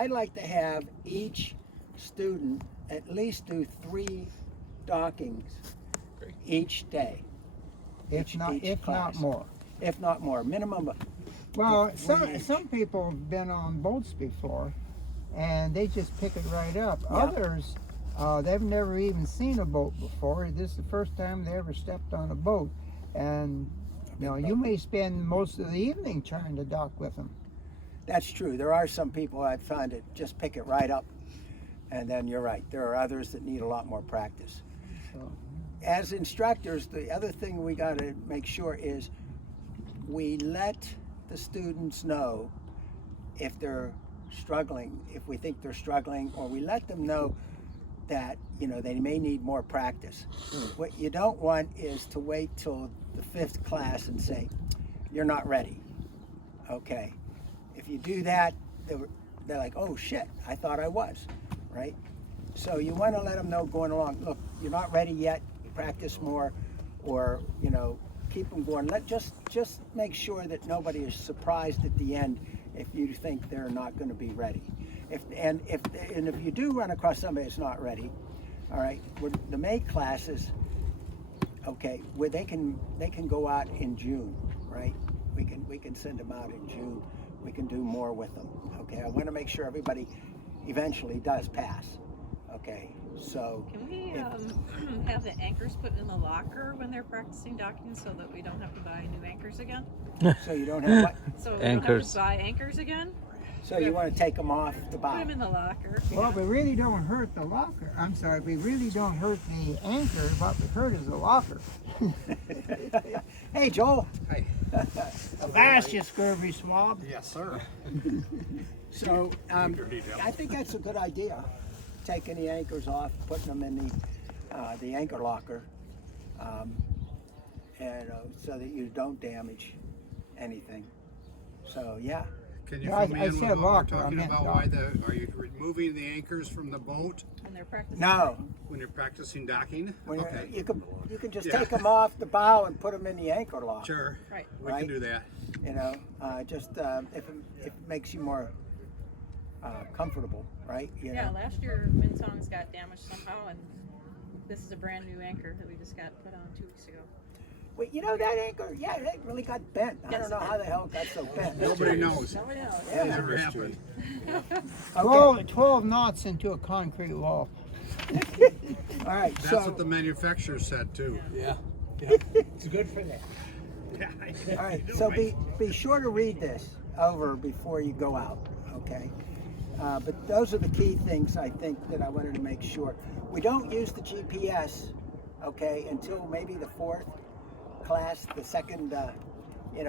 I'd like to have each student at least do 3 dockings each day. If not class. more. If not more, minimum of Well, 3 each. some people have been on boats before, and they just pick it right up. Yeah. Others, they've never even seen a boat before. This is the first time they ever stepped on a boat, and you may spend most of the evening trying to dock with them. That's true. There are some people I've found that just pick it right up, and then you're right. There are others that need a lot more practice. So, As instructors, the other thing we got to make sure is we let the students know if they're struggling, if we think they're struggling, or we let them know that they may need more practice. What you don't want is to wait till the 5th class and say, you're not ready. Okay. If you do that, they're like, oh shit, I thought I was, right? So you want to let them know going along, look, you're not ready yet, practice more, or keep them going. Just make sure that nobody is surprised at the end if you think they're not going to be ready. If you do run across somebody that's not ready, all right, with the May classes, okay, where they can go out in June, right? We can send them out in June. We can do more with them. Okay, I want to make sure everybody eventually does pass. Okay, so can we have the anchors put in the locker when they're practicing docking so that we don't have to buy new anchors again? So you don't have what? So we don't have to buy anchors again? So you want to take them off the bow? Put them in the locker. well, we really don't hurt the locker. I'm sorry, we really don't hurt the anchor. What we hurt is the locker. Hey, Joel. Hey. Avast, you scurvy swab. Yes, sir. So I think that's a good idea. Taking the anchors off, putting them in the anchor locker, and so that you don't damage anything. So yeah. Can you No, I fill me in with said what we're locker, I talking meant about? dock. Are you removing the anchors from the boat When they're practicing. No, when you're practicing docking? when Okay. you can just Yeah. take them off the bow and put them in the anchor locker. Sure. Right. We Right. can do that. Just if it makes you more comfortable, right? Yeah, last year Winsong's got damaged somehow, and this is a brand new anchor that we just got put on 2 weeks ago. Well, that anchor, yeah, it really got bent. I Yes, don't know it how the hell it got so bent. Nobody knows. Nobody knows. Yeah. Never happened. Okay. 12 knots into a concrete wall. All right. That's So what the manufacturer said too. Yeah. It's good for that. Yeah. all right. So be sure to read this over before you go out. Okay. But those are the key things I think that I wanted to make sure. We don't use the GPS, okay, until maybe the 4th class, the second. We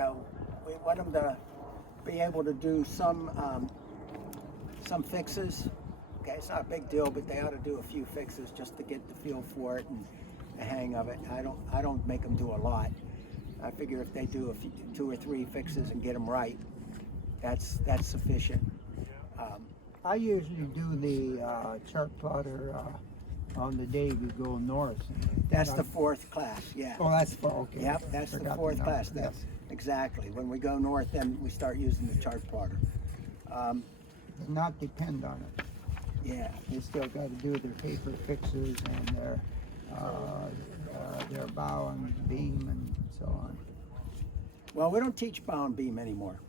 want them to be able to do some fixes. Okay, it's not a big deal, but they ought to do a few fixes just to get the feel for it and the hang of it. I don't make them do a lot. I figure if they do 2 or 3 fixes and get them right, that's sufficient. I usually do the chart plotter on the day we go north. That's the 4th class, yeah. Oh, that's for okay. Yep, that's the Forgot 4th number, class. yes. Exactly. When we go north, then we start using the chart plotter. Not depend on it. Yeah. They still got to do their paper fixes and their bow and beam and so on. Well, we don't teach bow and beam anymore.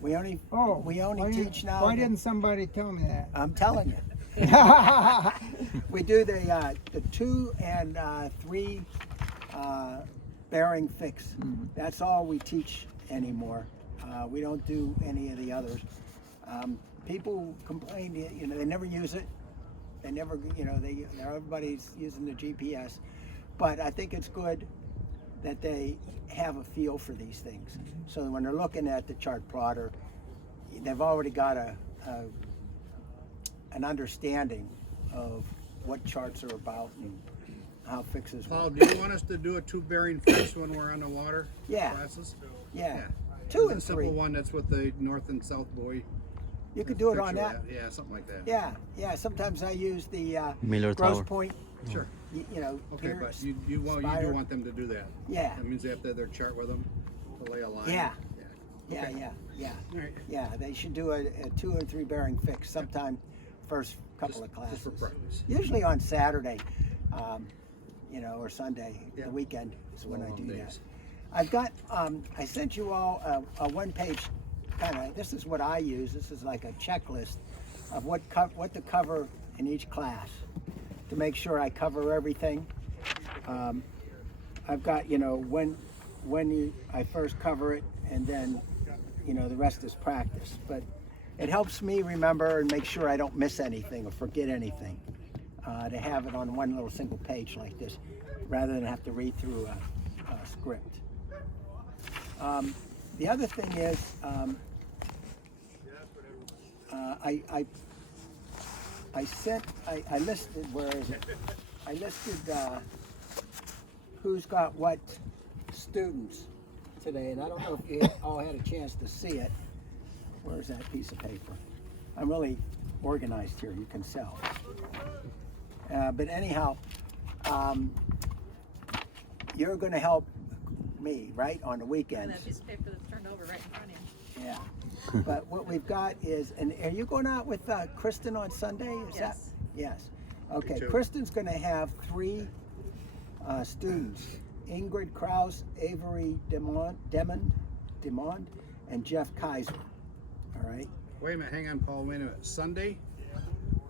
We only why teach now. Why didn't somebody tell me that? I'm telling you. We do the 2 and 3 bearing fix. Mhm. That's all we teach anymore. We don't do any of the others. People complain, they never use it. They never, everybody's using the GPS. But I think it's good that they have a feel for these things. So when they're looking at the chart plotter, they've already got an understanding of what charts are about and how fixes Paul, work. do you want us to do a 2 bearing fix when we're on the water Yeah. classes? Yeah. 2 and A simple 3. one that's with the north and south buoy. You could do it on Picture that. Yeah, something like that. Yeah. Sometimes I use the Miller gross Tower. point. Sure. Okay, here, but you do spire. want them to do that. Yeah. That means they have to have their chart with them to lay a line. Yeah. Yeah, yeah. All right. Yeah, they should do a 2 or 3 bearing fix sometime first couple of classes. Just for practice. Usually on Saturday, or Sunday, Yeah. the weekend is when I Long do that. days. I've got, I sent you all a one-page this is what I use. This is like a checklist of what to cover in each class to make sure I cover everything. I've got, I first cover it, and then, the rest is practice. But it helps me remember and make sure I don't miss anything or forget anything, to have it on one little single page like this, rather than have to read through a script. The other thing is, I listed, where is it? I listed who's got what students today, and I don't know if you all had a chance to see it. Where's that piece of paper? I'm really organized here, you can tell. But anyhow, you're going to help me, right, on the And weekends. that piece of paper that's turned over right in front of you. Yeah. But what we've got is, and are you going out with Kristen on Sunday? Is Yes. that? Yes. Okay, too. Kristen's going to have 3 students: Ingrid Kraus, Avery Demond, and Jeff Kaiser. All right. Wait a minute, hang on, Paul. Wait a minute. Sunday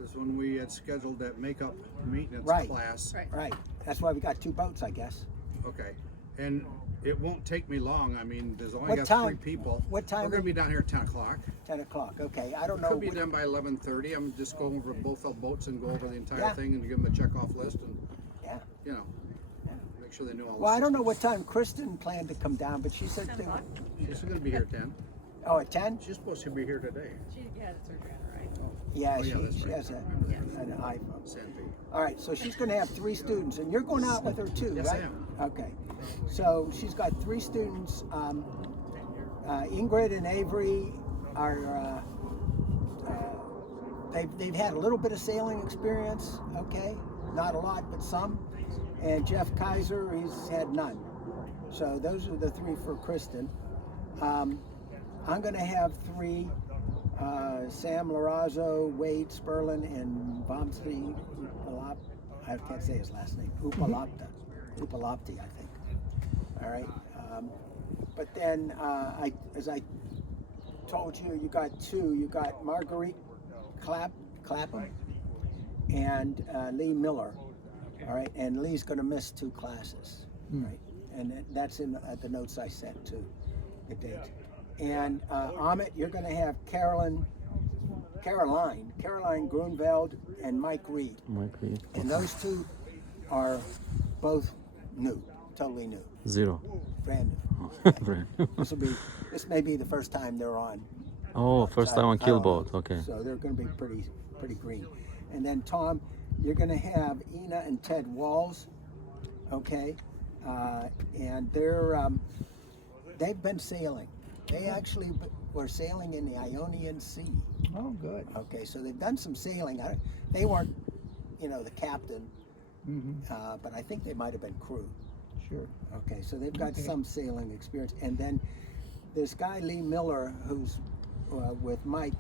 is when we had scheduled that makeup maintenance Right. class. Right. Right. That's why we got 2 boats, I guess. Okay. And it won't take me long. I mean, there's only What got time? 3 people. What time? We're going to be down here at 10 o'clock. 10 o'clock. Okay. I don't know. Could be what- done by 11:30. I'm just going over both our boats and go over the entire Yeah. thing and give them a check-off list and, Yeah. make sure they know all the Well, I don't know systems. what time Kristen planned to come down, but she said 10 they o'clock? She's going to be here at 10. Oh, at 10? She's supposed to be here today. She had surgery on her eye. Yeah, Oh, yeah, that's she right. has I remember that. an iPhone. Sandpaper. All right, so she's going to have 3 students, and you're going out with her too, Yes, I right? am. Okay, so she's got 3 students. Ingrid and Avery are they've had a little bit of sailing experience. Okay, not a lot, but some. And Jeff Kaiser, he's had none. So those are the 3 for Kristen. I'm going to have 3. Sam Lorazzo, Wade Sperlin, and Vamsi Upalap. I can't say his last name. Upalapti, I think. All right. But then, as I told you, you got 2. You got Marguerite Clapham and Lee Miller. All right. And Lee's going to miss 2 classes. Right. And that's in the notes I sent too. The date. And Amit, you're going to have Caroline Grunveld, and Mike Reed. And those 2 are both new, totally new, 0. brand new. This may be the first time they're on. Oh, first time on I don't know. Killboat. Okay. So they're going to be pretty green. And then Tom, you're going to have Ina and Ted Walls. Okay, and they've been sailing. They actually were sailing in the Ionian Sea. Oh, good. Okay, so they've done some sailing. They weren't, the captain, but I think they might have been crew. Sure. Okay, so they've got Okay. some sailing experience. And then this guy, Lee Miller, who's with Mike,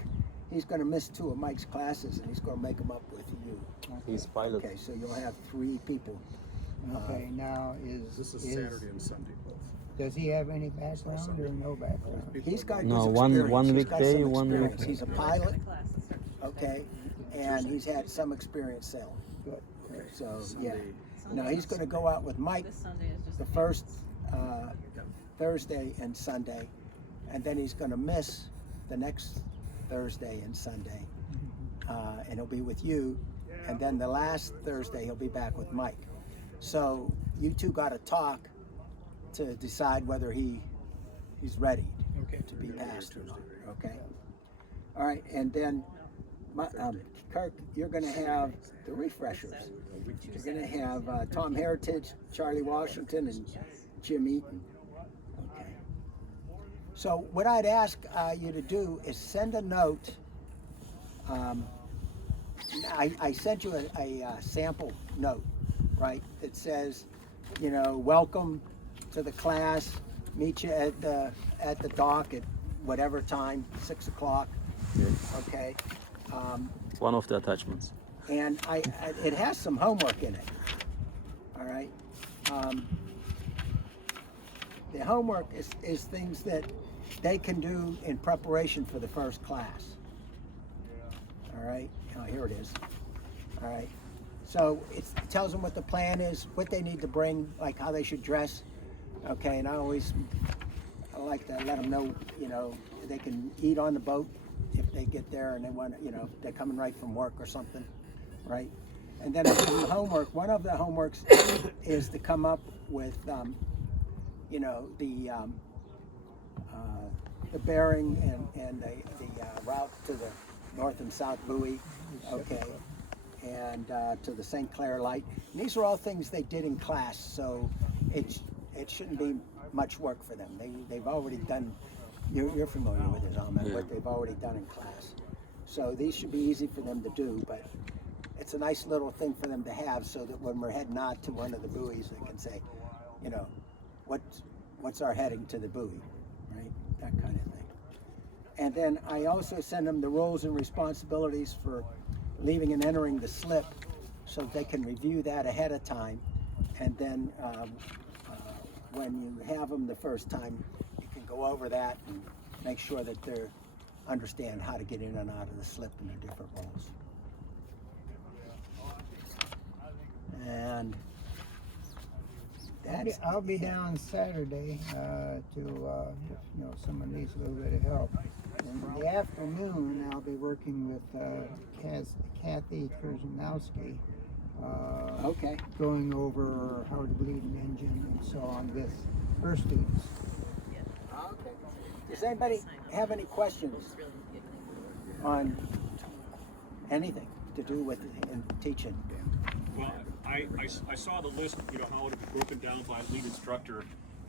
he's going to miss 2 of Mike's classes, and he's going to make them up with you. He's pilot. Okay, so you'll have 3 people. Okay, now This is Saturday and Sunday both. does he have any background or no background? He's got No, his one experience. He's week got day, some 1 week. experience. He's a pilot, The class that starts Tuesday. okay, and he's had some experience sailing. Good. Okay, so yeah. Sunday. Now he's going to go out with Mike This Sunday is just the first Thursday and Sunday, and then he's going to miss the next Thursday and Sunday, and he'll be with you, and then the last Thursday he'll be back with Mike. So you 2 got to talk to decide whether he's ready to be passed or not. Okay. All right, and then Kirk, you're going to have the refreshers. You're going to have Tom Heritage, Charlie Washington, and Jim Eaton. Okay. So what I'd ask you to do is send a note. I sent you a sample note, right? That says, welcome to the class. Meet you at the dock at whatever time, 6 o'clock, Yes. okay? It's one of the attachments. And it has some homework in it, all right? The homework is things that they can do in preparation for the first class. All right, oh, here it is. All right, so it tells them what the plan is, what they need to bring, like how they should dress. Okay, and I like to let them know, you know, they can eat on the boat if they get there and they want, you know, if they're coming right from work or something, right? And then I give them homework. One of the homeworks is to come up with, you know, the bearing and the route to the north and south buoy, okay, and to the St. Clair Light. And these are all things they did in class, so it shouldn't be much work for them. They've already done. You're familiar with it, Yeah. what they've already done in class. So these should be easy for them to do, but it's a nice little thing for them to have, so that when we're heading out to one of the buoys, they can say, you know, what's our heading to the buoy, right? That kind of thing. And then I also send them the roles and responsibilities for leaving and entering the slip, so that they can review that ahead of time. And then when you have them the first time, you can go over that and make sure that they understand how to get in and out of the slip in the different roles. And that's I'll be down Saturday to, if you know, someone needs a little bit of help. In the afternoon, I'll be working with Kathy Krzyzanowski, okay. going over how to bleed an engine and so on with her students. Okay. Does anybody have any questions on anything to do with in teaching? Well, I saw the list, you know, how it was broken down by lead instructor,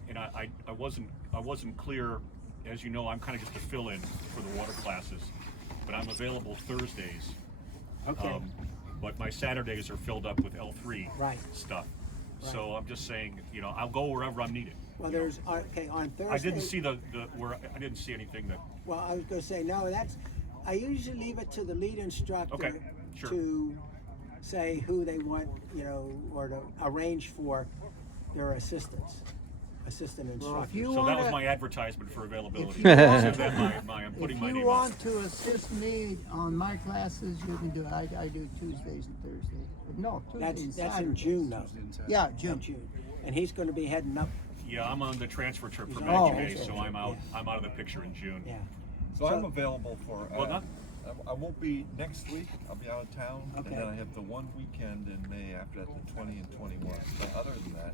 and I wasn't clear. As you know, I'm kind of just a fill-in for the water classes, but I'm available Thursdays. Okay. But my Saturdays are filled up with L3 Right. stuff. So I'm just saying, you know, I'll go wherever I'm needed. Well, there's okay on Thursday. I didn't see the where I didn't see anything that. Well, I was going to say no. I usually leave it to the lead instructor Okay, sure. to say who they want, you know, or to arrange for their assistant instructor. if you So that was wanna- my advertisement for availability. If you want- So that I'm putting If my you name want to assist me on my classes, you can do it. I do Tuesdays and Thursdays. No, Tuesdays and That's in Saturdays. June though. Yeah, In June. June, and he's going to be heading up. Yeah, I'm on the transfer trip for Oh, Magic Days, okay. so I'm out. Yeah. I'm out of the picture in June. Yeah. So I'm available for. Well, not- I won't be next week. I'll be out of town, Okay. and then I have the one weekend in May after that, the 20 and 21. But other than that,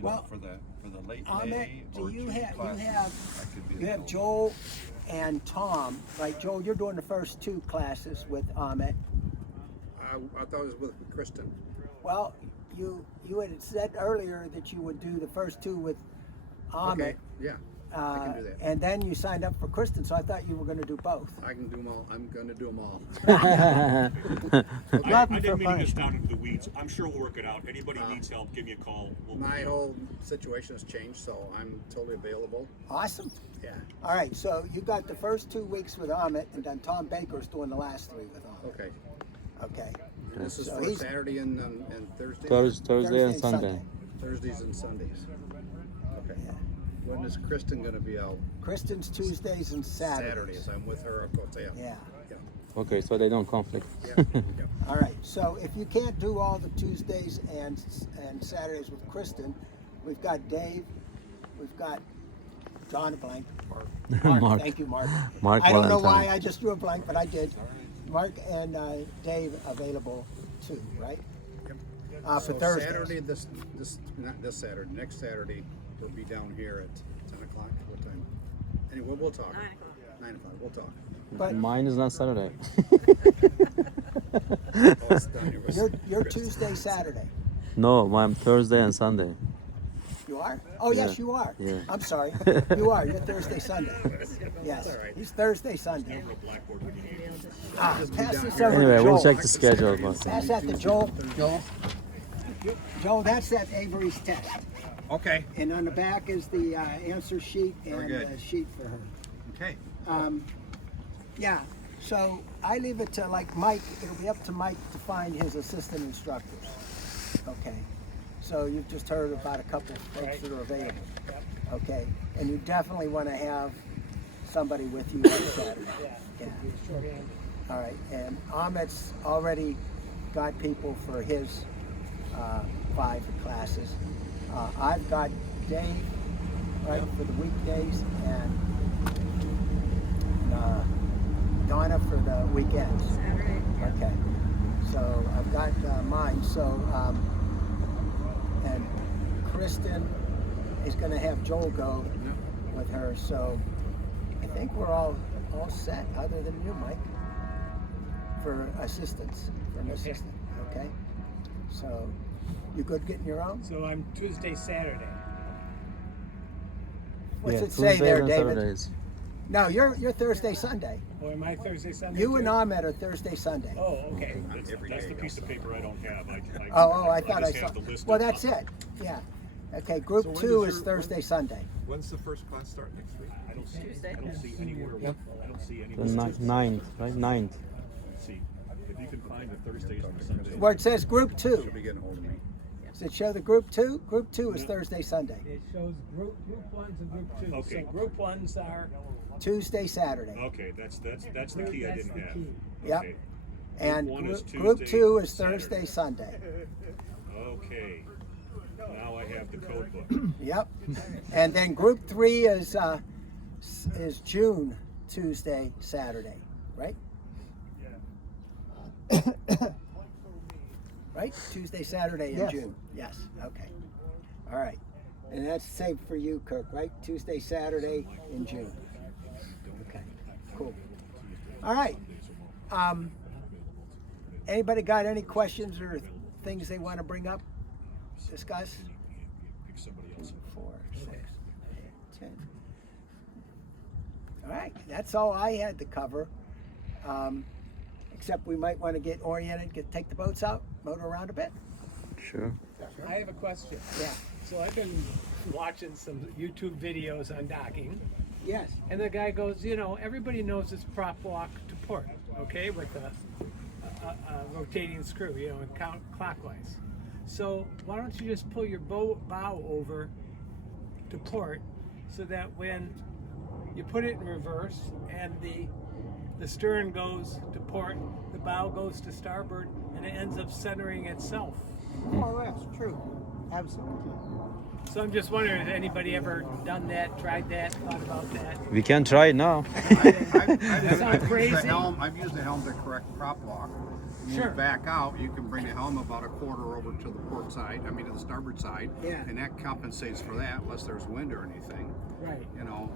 Well, for the late Ahmed, May do or you June have classes, I could be you have available. Joel and Tom, right? Joel, you're doing the first two classes with Ahmed. I thought it was with Kristen. Well, you had said earlier that you would do the first two with Ahmed. Okay, yeah, I can do that. And then you signed up for Kristen, so I thought you were going to do both. I can do them all. I'm going to do them all. I Nothing didn't for mean to get punishment. down into the weeds. I'm sure we'll work it out. Anybody needs help, give me a call. My whole situation has changed, so I'm totally available. Awesome. Yeah. All right, so you got the first 2 weeks with Ahmed, and then Tom Baker's doing the last 3 with Ahmed. Okay. Okay. This is So for he's- Saturday and Thursday. Thursday and Sunday. Thursdays and Sundays. Okay. Yeah. When is Kristen going to be out? Kristen's Tuesdays and Saturdays. I'm with her. Of course, Yeah. Okay, so they don't conflict. Yeah. yeah. All right. So if you can't do all the Tuesdays and Saturdays with Kristen, we've got Dave, we've got John a blank, or Mark. Mark. Thank you, Mark. Mark I don't know Valentine. why I just drew a blank, but I did. Mark and Dave available too, right? For So Thursday. Saturday, not this Saturday, next Saturday, we'll be down here at 10 o'clock. What time? Anyway, we'll talk. 9 o'clock. 9 o'clock, we'll talk. But Mine is not Saturday. Oh, it's down here with you're Kristen. Tuesday, Saturday. No, I'm Thursday and Sunday. You are? Oh, yes, Yeah. you are. Yeah. I'm sorry. You are. You're Thursday, Sunday. Yes. all right. He's Thursday, Sunday. Over a blackboard when you need it. Pass this here. over Anyway, to we'll Joel. check the schedule. But Pass that to Joel. Joel, that's that Avery's test. Okay. And on the back is the answer sheet Very and good. a sheet for her. Okay. Yeah, so I leave it to like Mike, it'll be up to Mike to find his assistant instructors. Okay, so you've just heard about a couple of folks that are available. Okay, and you definitely want to have somebody with you on Saturday. Yeah. All right, and Ahmed's already got people for his 5 classes. I've got Dave, right, for the weekdays, and Donna for the weekends. Saturday. Yeah. Okay, so I've got mine. So and Kristen is going to have Joel go with her. So I think we're all set, other than you, Mike, for assistance, for an assistant. Okay, so you good getting your own? So I'm Tuesday, Saturday. What's Yeah, it say there, Tuesdays and David? Saturdays. No, you're Thursday, Sunday. Or am I Thursday, Sunday? You too? and Ahmed are Thursday, Sunday. Oh, okay. That's the piece of paper I don't have. I thought I just saw. have the list Well, of- that's it. Yeah. Okay, group So when 2 does is your- Thursday, Sunday. When's the first class start next week? I don't see. Tuesday. I don't see anywhere. I don't see The anywhere. 9th, right? 9th. Let's see if you can find the Thursdays and the Sundays. Where it says group 2. She'll be getting hold of me. Does it show the group 2? Group 2 is Thursday, Sunday. It shows group ones and group twos. Okay. So group ones are. Tuesday, Saturday. Okay, that's the key I That's didn't the have. key. Yep. Okay. And one is group Tuesday, 2 is Saturday. Thursday, Sunday. Okay. Now I have the code book. Yep. And then group 3 is June, Tuesday, Saturday, right? Right? Tuesday, Saturday in Yes. June. Yes. Okay. All right. And that's the same for you, Kirk, right? Tuesday, Saturday in June. Okay. Cool. All right. Anybody got any questions or things they want to bring up, discuss? Pick somebody else. 4, 6, 8, 10. All right, that's all I had to cover. Except we might want to get oriented, take the boats out, motor around a bit. Sure. I have a question. Yeah. So I've been watching some YouTube videos on docking, Yes. and the guy goes, you know, everybody knows it's prop walk to port, okay, with the rotating screw, you know, and count clockwise. So why don't you just pull your bow over to port, so that when you put it in reverse and the stern goes to port, the bow goes to starboard, and it ends up centering itself. Oh, that's true. Absolutely. So I'm just wondering if anybody ever done that, tried that, thought about that. We can try it now. Sound crazy? I've used the helm to correct prop walk. When Sure. you back out, you can bring the helm about a quarter over to the port side, to the starboard side. Yeah. And that compensates for that unless there's wind or anything. Right. You know,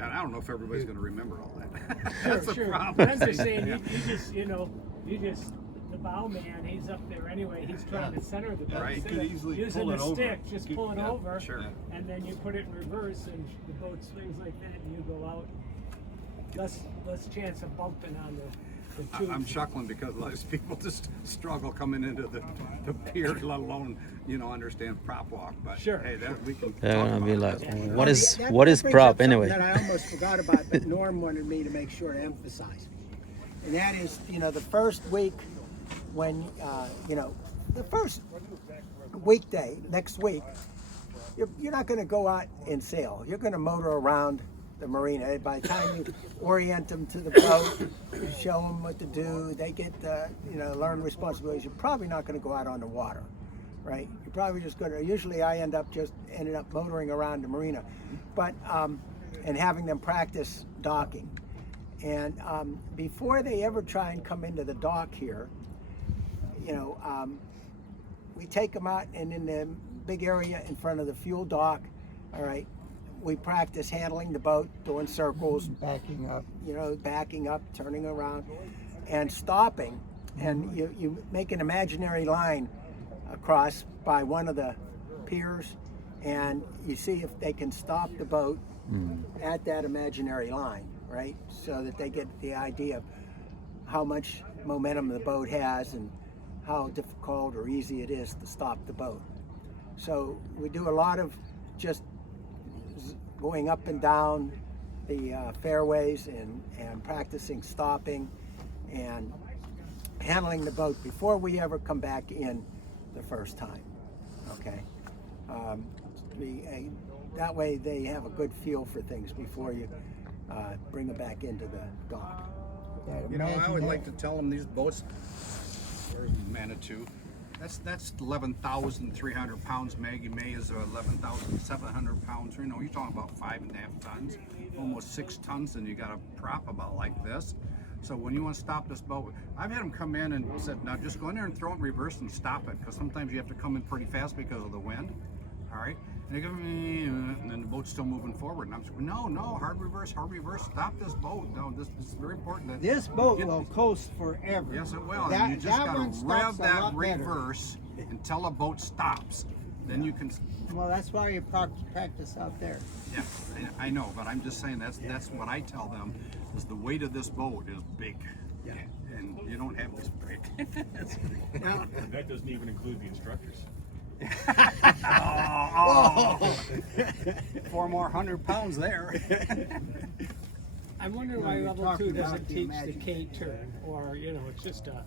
and I don't know if everybody's going to remember all that. Sure, That's the sure. problem. But I'm just saying, you just, the bow man, he's up there anyway, he's trying to center the boat. Right. Instead You could of easily using pull the it over. stick, just pull it Yeah, over, sure. and then you put it in reverse, and the boat swings like that, and you go out. Less chance of bumping on the tubes. I'm chuckling because a lot of people just struggle coming into the pier, let alone, understand prop walk. But Sure. hey, that we can. They're talk gonna be about like, it. what is That what is brings prop up something anyway? That I almost forgot about, but Norm wanted me to make sure to emphasize. And that is, the first week when, the first weekday, next week, you're not going to go out and sail. You're going to motor around the marina. By the time you orient them to the boat, show them what to do, they get, learn responsibilities. You're probably not going to go out on the water, right? You're probably just going to, usually I ended up motoring around the marina, but, and having them practice docking. And before they ever try and come into the dock here, we take them out, and in the big area in front of the fuel dock, all right, we practice handling the boat, doing circles, Backing up. backing up, turning around, and stopping. And you make an imaginary line across by one of the piers, and you see if they can stop the boat at that imaginary line, right? So that they get the idea of how much momentum the boat has and how difficult or easy it is to stop the boat. So we do a lot of just going up and down, the fairways and practicing stopping and handling the boat before we ever come back in the first time. Okay, that way they have a good feel for things before you bring them back into the dock. Yeah, You know, I imagine would that. like to tell them these boats, where's Manitou? That's 11,300 pounds. Maggie May is 11,700 pounds. You know, you're talking about 5.5 tons, almost 6 tons, and you got a prop about like this. So when you want to stop this boat, I've had them come in and said, now just go in there and throw it in reverse and stop it, because sometimes you have to come in pretty fast because of the wind. All right, and they go, and then the boat's still moving forward, and I'm saying, no, hard reverse, stop this boat. No, this is very important. That This boat get- will coast forever. Yes, it will. That- And you just that gotta one rev stops a that lot better. reverse until the boat stops. Then you can. Well, that's why you practice out there. Yeah, I know, but I'm just saying that's what I tell them is the weight of this boat is big. Yeah. And you don't have this big. Now, And that doesn't even include the instructors. Oh, 4 more 100 pounds there. I'm wondering No, why you're level talking 2 doesn't about the teach the imagine- K turn, or it's just a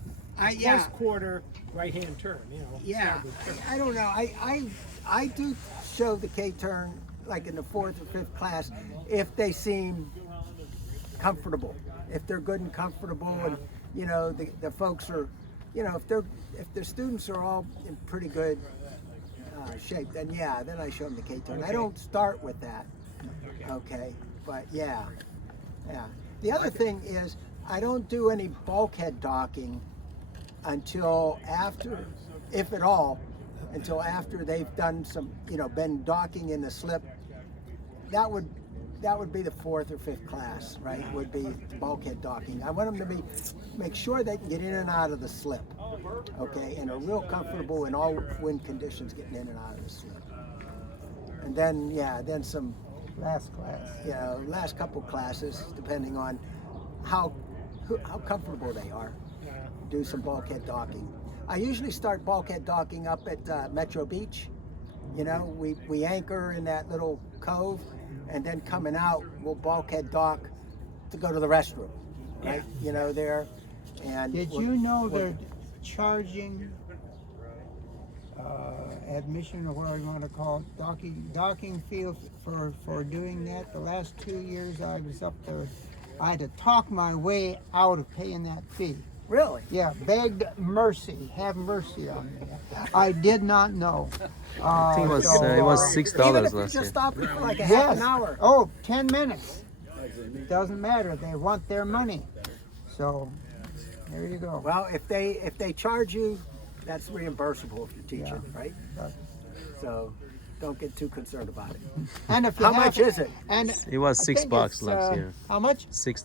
yeah. close quarter right hand turn. Yeah, starboard turn. I don't know. I do show the K turn like in the 4th or 5th class if they seem comfortable, if they're good and comfortable, and the folks are, if the students are all in pretty good shape, then I show them the K turn. I don't start with that. Okay, but yeah. The other thing is I don't do any bulkhead docking until after, if at all, until after they've done some, been docking in the slip. That would be the 4th or 5th class, right? Would be bulkhead docking. I want them to make sure they can get in and out of the slip, okay, and are real comfortable in all wind conditions getting in and out of the slip. And then some, Last class. last couple classes, depending on how comfortable they are, do some bulkhead docking. I usually start bulkhead docking up at Metro Beach. We anchor in that little cove, and then coming out, we'll bulkhead dock to go to the restroom, right? There. And Did you know they're charging admission, or whatever you want to call it, docking fee for doing that? The last 2 years I was up there, I had to talk my way out of paying that fee. Really? Yeah, begged mercy, have mercy on me. I did not know. I think it was $6 Even if you last just year. stop for like a half Yes. an hour. Oh, 10 minutes. Doesn't matter. They want their money. So there you go. Well, if they charge you, that's reimbursable if you're teaching, right? But- So don't get too concerned about it. And if you How have- much is it? And It was I $6 think it's, last year. How much? $6.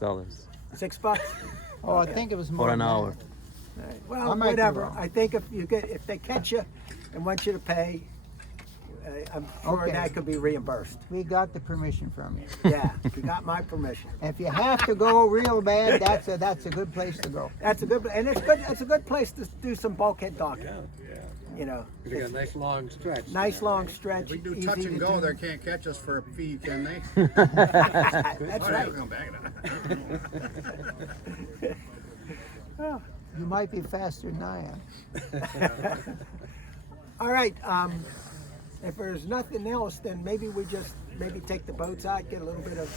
$6? Oh, I think it was more For an than hour. that. All right. I Well, might be whatever. wrong. I think if they catch you and want you to pay, I'm sure Okay. that could be reimbursed. We got the permission from you. Yeah, you got my permission. If you have to go real bad, that's a good place to go. That's a good, and it's good. It's a good place to do some bulkhead docking. They got a nice long stretch. Nice long stretch. If we do easy touch to and go, do. they can't catch us for a fee, can they? That's Oh, right. they'll come back now. You might be faster than I am. All right. If there's nothing else, then maybe we just take the boats out, get a little bit of